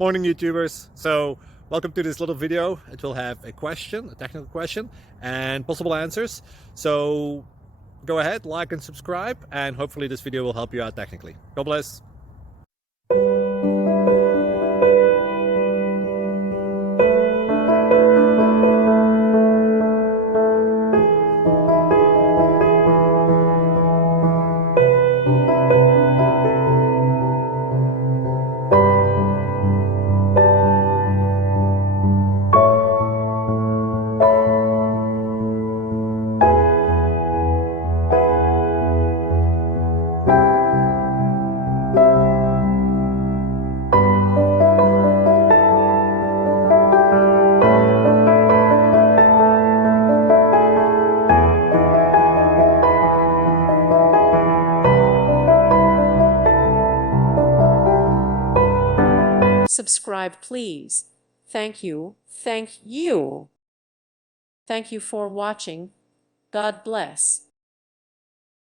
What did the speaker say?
Morning YouTubers. So welcome to this little video. It will have a question, a technical question, and possible answers. So go ahead, like and subscribe, and hopefully this video will help you out technically. God bless. Subscribe, please. Thank you. Thank you. Thank you for watching. God bless.